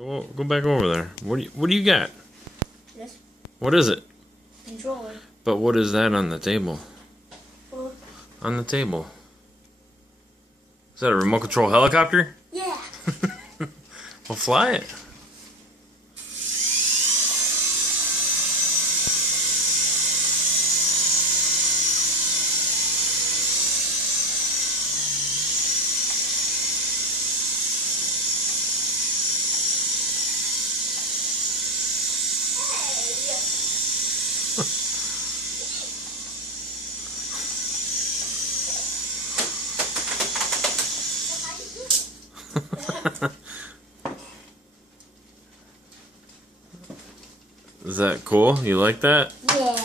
Go back over there. What do you got? This What is it? controller. But what is that on the table? Well, On the table. Is that a remote control helicopter? yeah. Well, fly it. Is that cool? You like that? Yeah.